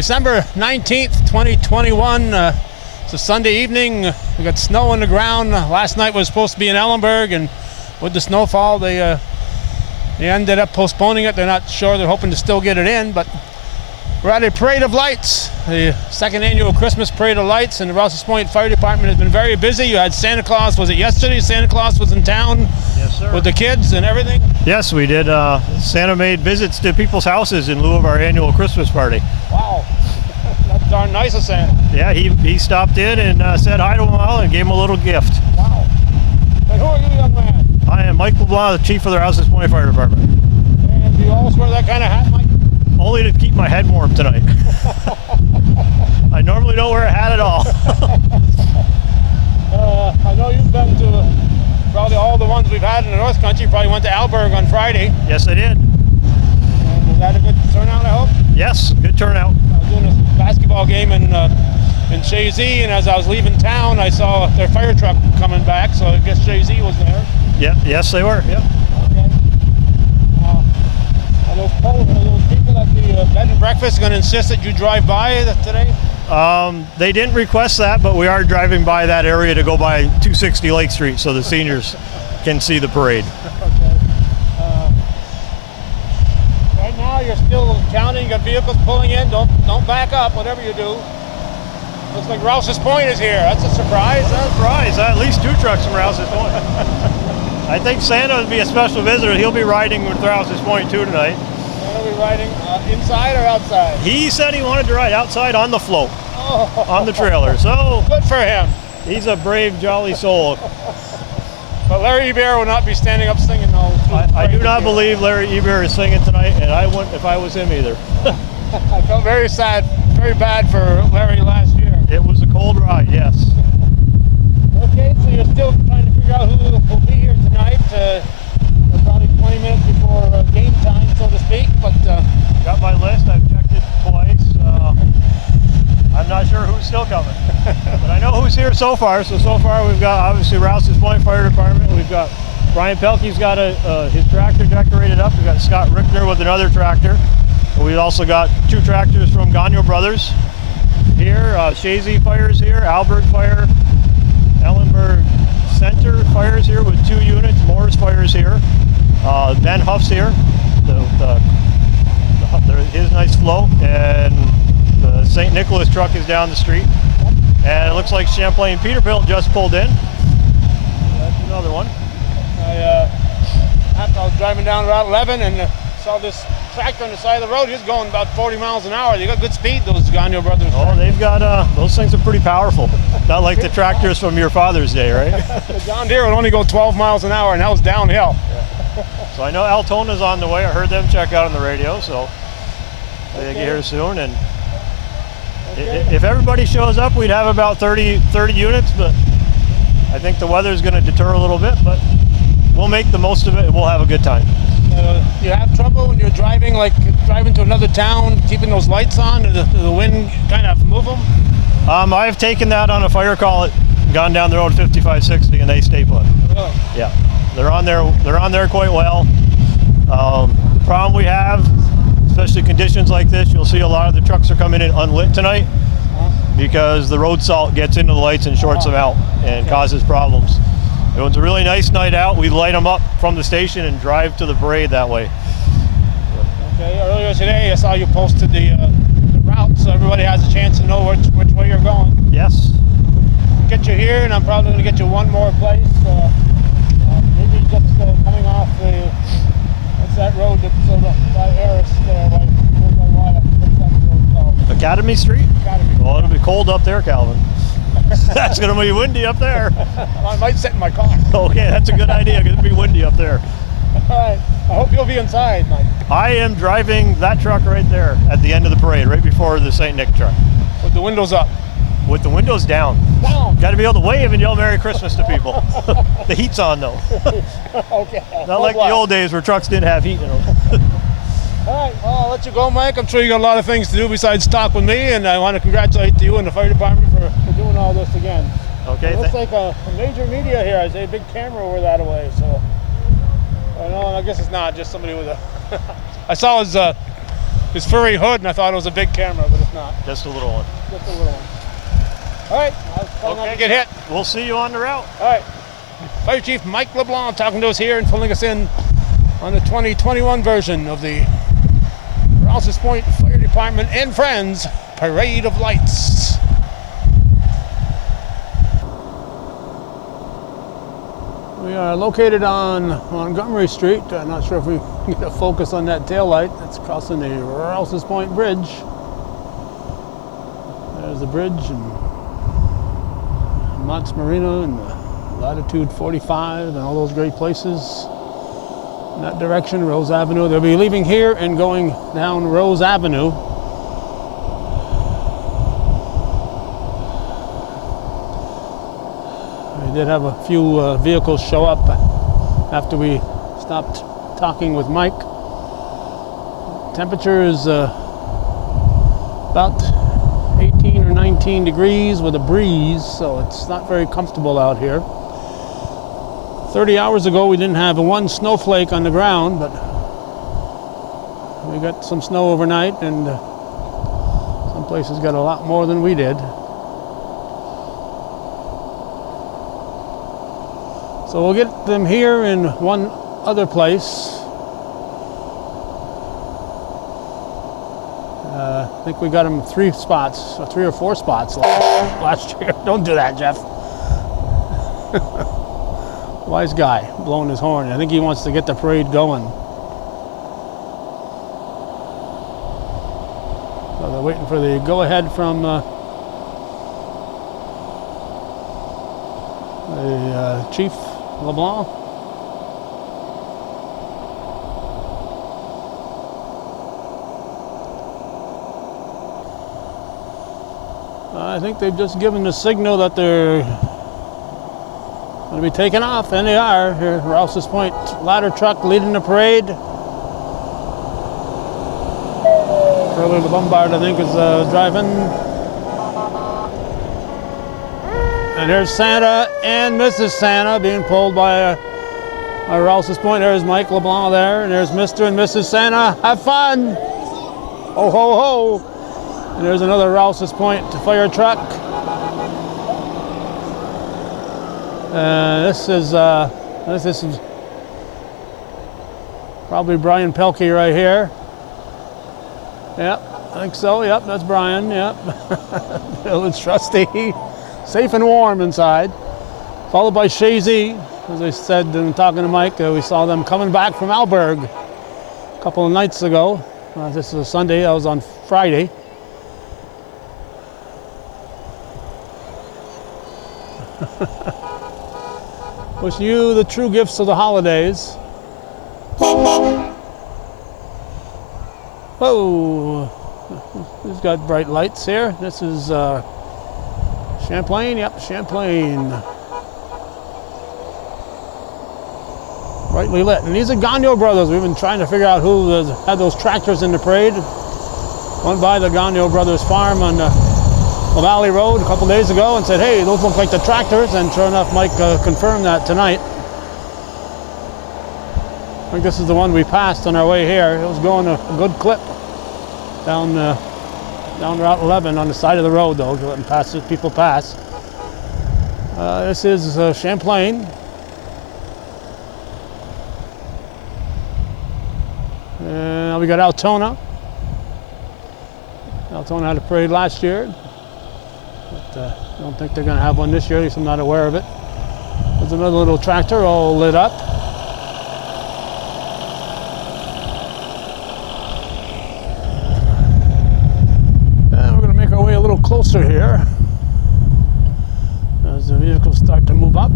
December 19th, 2021. It's a Sunday evening. We got snow on the ground. Last night was supposed to be in Ellenberg, and with the snowfall, they ended up postponing it. They're not sure. They're hoping to still get it in, but we're at a Parade of Lights, the second annual Christmas Parade of Lights, and the Rouses Point Fire Department has been very busy. You had Santa Claus, was it yesterday? Santa Claus was in town. Yes, sir. With the kids and everything? Yes, we did. Santa made visits to people's houses in lieu of our annual Christmas party. Wow, that's darn nice of Santa. Yeah, he stopped in and said hi to them all and gave them a little gift. Wow. And who are you, young man? I am Mike LeBlanc, the chief of the Rouses Point Fire Department. And do you always wear that kind of hat, Mike? Only to keep my head warm tonight. I normally don't wear a hat at all. I know you've been to probably all the ones we've had in the North Country. You probably went to Alberg on Friday. Yes, I did. And was that a good turnout, I hope? Yes, good turnout. I was doing a basketball game in Shazy, and as I was leaving town, I saw their fire truck coming back, so I guess Shazy was there. Yeah, yes, they were. Yep. Okay. Are those people at the bed and breakfast going to insist that you drive by today? They didn't request that, but we are driving by that area to go by 260 Lake Street so the seniors can see the parade. Okay. Right now you're still counting, you got vehicles pulling in. Don't back up, whatever you do. Looks like Rouses Point is here. That's a surprise. Surprise, at least 2 trucks from Rouses Point. I think Santa will be a special visitor. He'll be riding with Rouses Point too tonight. He'll be riding inside or outside? He said he wanted to ride outside on the float, Oh. on the trailer. So Good for him. he's a brave, jolly soul. But Larry Ebert will not be standing up singing though. I do not believe Larry Ebert is singing tonight, and I wouldn't if I was him either. I felt very sad, very bad for Larry last year. It was a cold ride, yes. Okay, so you're still trying to figure out who will be here tonight. We're probably 20 minutes before game time, so to speak, but Got my list. I've checked it twice. I'm not sure who's still coming, but I know who's here so far. So far we've got obviously Rouses Point Fire Department. We've got Brian Pelkey's got his tractor decorated up. We've got Scott Rickner with another tractor. We've also got 2 tractors from Gagnon Brothers here. Shazy Fire is here. Alberg Fire, Ellenberg Center Fire is here with 2 units. Moore's Fire is here. Ben Huff's here. His nice flow, and the St. Nicholas truck is down the street. And it looks like Champlain Peterbilt just pulled in. That's another one. I was driving down Route 11 and saw this tractor on the side of the road. He was going about 40 miles an hour. They got good speed, those Gagnon Brothers. Oh, they've got, those things are pretty powerful. Not like the tractors from your father's day, right? The John Deere would only go 12 miles an hour, and that was downhill. Yeah. So I know Altona's on the way. I heard them check out on the radio, so they get here soon. And if everybody shows up, we'd have about 30 units, but I think the weather's going to deter a little bit, but we'll make the most of it and we'll have a good time. You have trouble when you're driving, like driving to another town, keeping those lights on? Does the wind kind of move them? I've taken that on a fire call, gone down the road 5560, and they stay put. Really? Yeah, they're on there quite well. The problem we have, especially conditions like this, you'll see a lot of the trucks are coming in unlit tonight because the road salt gets into the lights and shorts them out and causes problems. It was a really nice night out. We light them up from the station and drive to the parade that way. Okay, earlier today I saw you posted the route, so everybody has a chance to know which way you're going. Yes. Get you here, and I'm probably going to get you one more place. Maybe just coming off what's that road that's by Harris there, by Wyatt? What's that road called? Academy Street? Academy. Well, it'll be cold up there, Calvin. That's going to be windy up there. I might sit in my car. Okay, that's a good idea. It's going to be windy up there. All right. I hope you'll be inside, Mike. I am driving that truck right there at the end of the parade, right before the St. Nick truck. With the windows up. With the windows down. Down. Got to be able to wave and yell Merry Christmas to people. The heat's on though. Okay. Not like the old days where trucks didn't have heat in them. All right, well, I'll let you go, Mike. I'm sure you got a lot of things to do besides talk with me, and I want to congratulate you and the fire department for doing all this again. Okay. It looks like a major media here. I see a big camera over that away, so I guess it's not just somebody with a. I saw his furry hood, and I thought it was a big camera, but It's not. Just a little one. Just a little one. All right. I'll try not to get hit. We'll see you on the route. All right. Fire Chief Mike LeBlanc talking to us here and filling us in on the 2021 version of the Rouses Point Fire Department and Friends Parade of Lights. We are located on Montgomery Street. I'm not sure if we can get a focus on that tail light. That's crossing the Rouses Point Bridge. There's the bridge and Mont's Marina and latitude 45 and all those great places. In that direction, Rose Avenue. They'll be leaving here and going down Rose Avenue. We did have a few vehicles show up after we stopped talking with Mike. Temperature is about 18 or 19 degrees with a breeze, so it's not very comfortable out here. 30 hours ago we didn't have one snowflake on the ground, but we got some snow overnight, and some places got a lot more than we did. So we'll get them here in one other place. I think we got them 3 spots, 3 or 4 spots last year. Don't do that, Jeff. Wise guy, blowing his horn. I think he wants to get the parade going. So they're waiting for the go-ahead from the Chief LeBlanc. I think they've just given the signal that they're going to be taking off, and they are. Here, Rouses Point ladder truck leading the parade. Curly Lombard, I think, is driving. And there's Santa and Mrs. Santa being pulled by our Rouses Point. There's Mike LeBlanc there, and there's Mr. and Mrs. Santa. Have fun! Ho, ho, ho! And there's another Rouses Point fire truck. This is probably Brian Pelkey right here. Yep, I think so. Yep, that's Brian. Yep. Village trustee. Safe and warm inside. Followed by Shazy. As I said in talking to Mike, we saw them coming back from Alberg a couple of nights ago. This is a Sunday. That was on Friday. Wishing you the true gifts of the holidays. Whoa! We've got bright lights here. This is Champlain. Yep, Champlain. Brightly lit. And these are Gagnon brothers. We've been trying to figure out who had those tractors in the parade. Went by the Gagnon brothers farm on the Valley Road a couple days ago and said, hey, those look like the tractors, and sure enough, Mike confirmed that tonight. I think this is the one we passed on our way here. It was going a good clip down Route 11 on the side of the road, though, letting people pass. This is Champlain. And we got Altona. Altona had a parade last year. But I don't think they're going to have one this year, at least I'm not aware of it. There's another little tractor all lit up. And we're going to make our way a little closer here as the vehicles start to move up.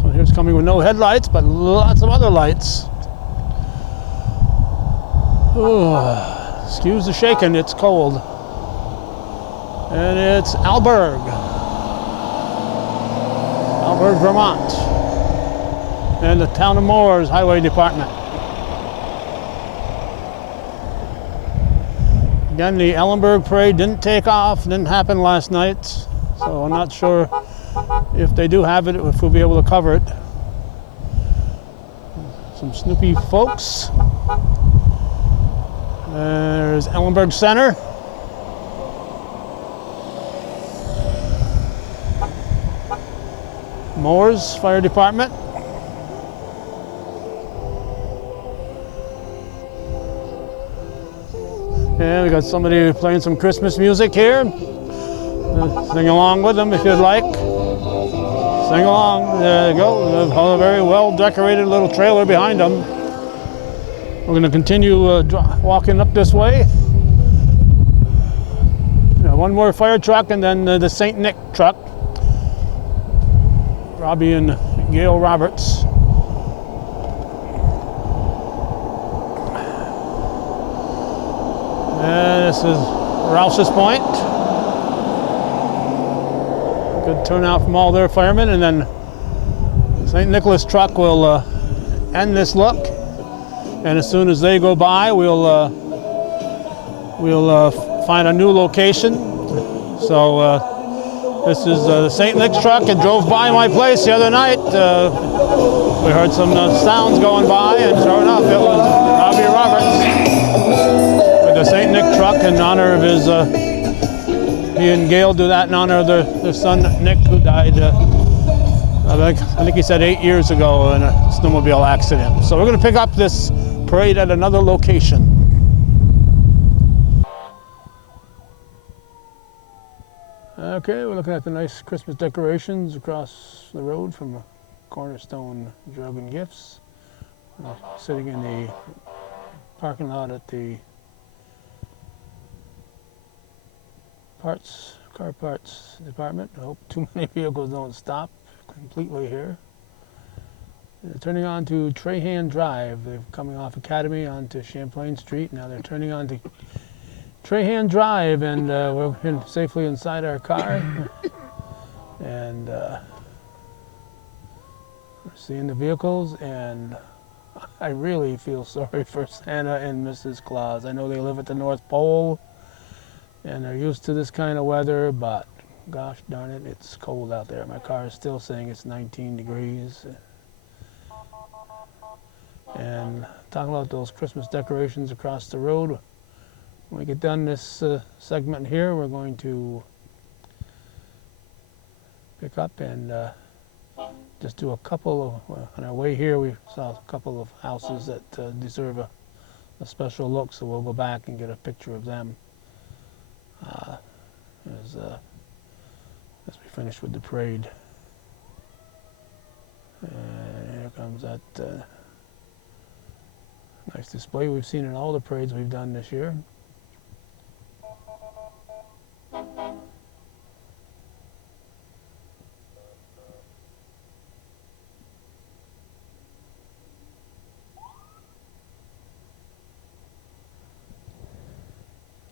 So here's coming with no headlights, but lots of other lights. Ooh, excuse the shaking, it's cold. And it's Alberg, Vermont, and the Town of Moores Highway Department. Again, the Ellenberg Parade didn't take off, didn't happen last night, so I'm not sure if they do have it, if we'll be able to cover it. Some Snoopy folks. There's Ellenburg Center. Moores Fire Department. And we got somebody playing some Christmas music here. Sing along with them if you'd like. Sing along. There you go. A very well decorated little trailer behind them. We're going to continue walking up this way. One more fire truck and then the St. Nick truck. Robbie and Gail Roberts. And this is Rouses Point. Good turnout from all their firemen, and then St. Nicholas truck will end this look. And as soon as they go by, we'll find a new location. So this is the St. Nick's truck. It drove by my place the other night. We heard some sounds going by, and sure enough, it was Robbie Roberts with the St. Nick truck in honor of his. He and Gail do that in honor of their son Nick, who died. I think he said 8 years ago in a snowmobile accident. So we're going to pick up this parade at another location. Okay, we're looking at the nice Christmas decorations across the road from Cornerstone Drug and Gifts. Sitting in the parking lot at the car parts department. I hope too many vehicles don't stop completely here. They're turning on to Trahan Drive. They're coming off Academy onto Champlain Street. Now they're turning on to Trahan Drive, and we're safely inside our car. And we're seeing the vehicles, and I really feel sorry for Santa and Mrs. Claus. I know they live at the North Pole, and they're used to this kind of weather, but gosh darn it, it's cold out there. My car is still saying it's 19 degrees. And talking about those Christmas decorations across the road, when we get done this segment here, we're going to pick up and just do a couple of, on our way here we saw a couple of houses that deserve a special look, so we'll go back and get a picture of them as we finish with the parade. And here comes that nice display we've seen in all the parades we've done this year.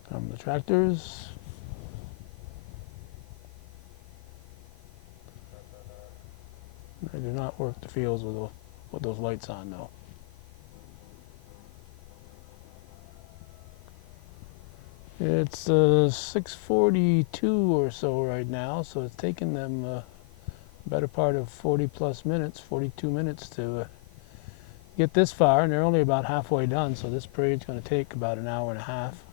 Come the tractors. They do not work the fields with those lights on, though. It's 6:42 or so right now, so it's taken them a better part of 40 plus minutes, 42 minutes to get this far, and they're only about halfway done, so this parade's going to take about an hour and a half.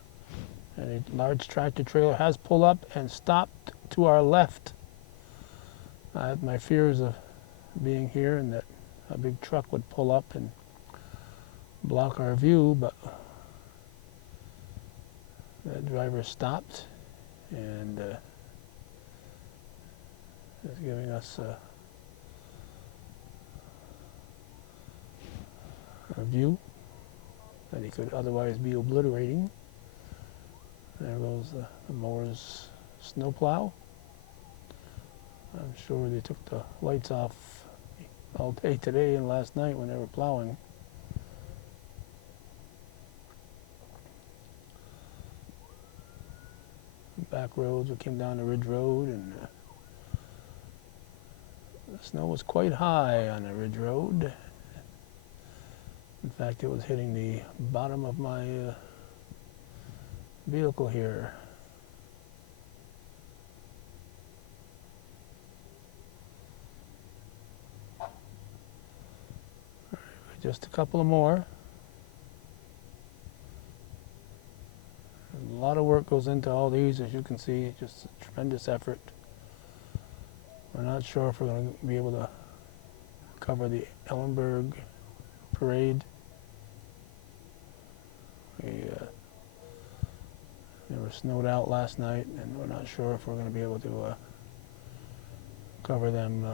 And a large tractor trailer has pulled up and stopped to our left. I had my fears of being here and that a big truck would pull up and block our view, but the driver stopped and is giving us a view that he could otherwise be obliterating. There goes the mower's snowplow. I'm sure they took the lights off all day today and last night when they were plowing. Back roads, we came down the Ridge Road, and the snow was quite high on the Ridge Road. In fact, it was hitting the bottom of my vehicle here. Just a couple of more. lot of work goes into all these, as you can see, just a tremendous effort. We're not sure if we're going to be able to cover the Ellenberg parade. They were snowed out last night, and we're not sure if we're going to be able to cover them,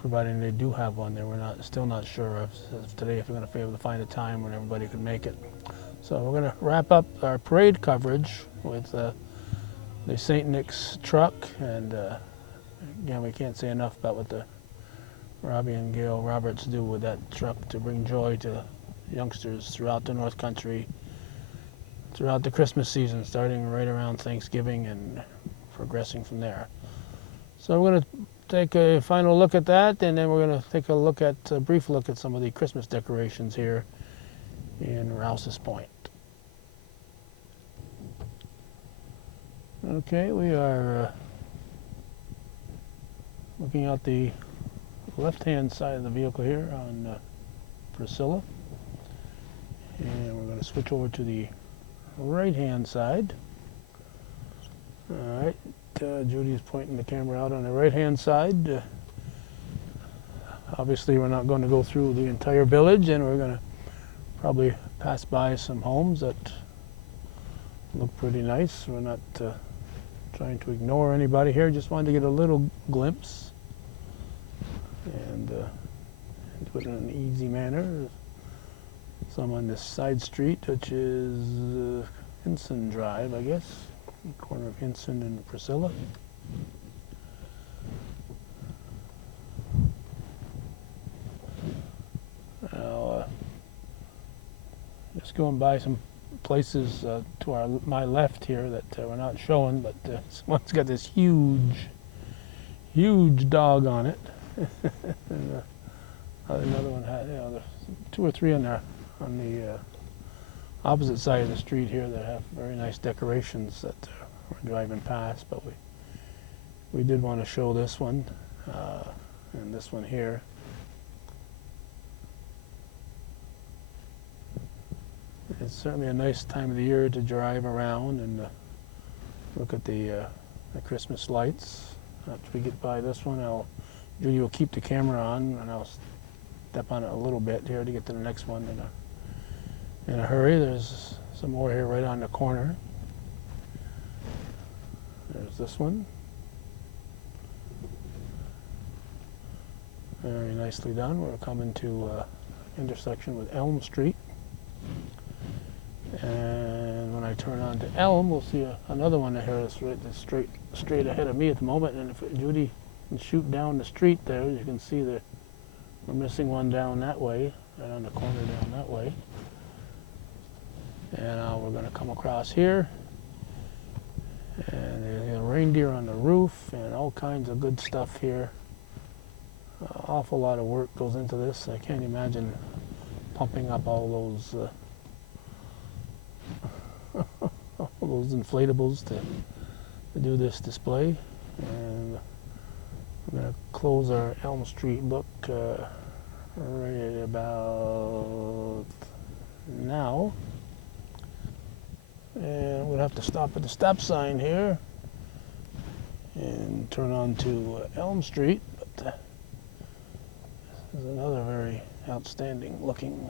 providing they do have one. Still not sure of today if we're going to be able to find a time when everybody can make it. So we're going to wrap up our parade coverage with the St. Nick's truck, and again, we can't say enough about what the Robbie and Gail Roberts do with that truck to bring joy to youngsters throughout the North Country, throughout the Christmas season, starting right around Thanksgiving and progressing from there. So we're going to take a final look at that, and then we're going to take a brief look at some of the Christmas decorations here in Rouses Point. Okay, we are looking out the left-hand side of the vehicle here on Priscilla, and we're going to switch over to the right-hand side. All right, Judy's pointing the camera out on the right-hand side. Obviously, we're not going to go through the entire village, and we're going to probably pass by some homes that look pretty nice. We're not trying to ignore anybody here, just wanted to get a little glimpse and do it in an easy manner. Some on this side street, which is Hinson Drive, I guess, corner of Hinson and Priscilla. Now, just going by some places to my left here that we're not showing, but someone's got this huge dog on it. And another one had, there's 2 or 3 on the opposite side of the street here that have very nice decorations that we're driving past, but we did want to show this one and this one here. It's certainly a nice time of the year to drive around and look at the Christmas lights. After we get by this one, Judy will keep the camera on, and I'll step on it a little bit here to get to the next one in a hurry. There's some more here right on the corner. There's this one. Very nicely done. We're coming to intersection with Elm Street. And when I turn on to Elm, we'll see another one here that's straight ahead of me at the moment. And if Judy can shoot down the street there, you can see that we're missing one down that way, right on the corner down that way. And we're going to come across here. And there's a reindeer on the roof and all kinds of good stuff here. Awful lot of work goes into this. I can't imagine pumping up all those inflatables to do this display. And I'm going to close our Elm Street look right about now. And we'll have to stop at the stop sign here and turn on to Elm Street. But this is another very outstanding looking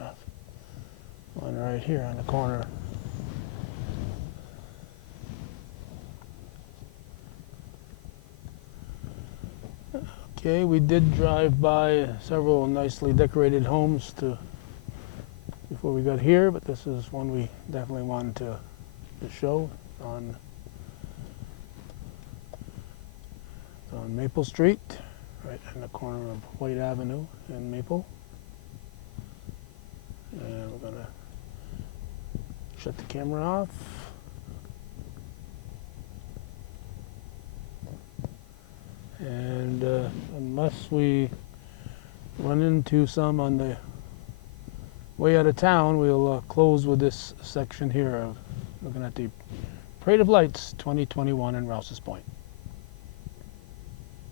one right here on the corner. Okay, we did drive by several nicely decorated homes before we got here, but this is one we definitely wanted to show on Maple Street, right in the corner of White Avenue and Maple. And we're going to shut the camera off. And unless we run into some on the way out of town, we'll close with this section here of looking at the Parade of Lights 2021 in Rouses Point.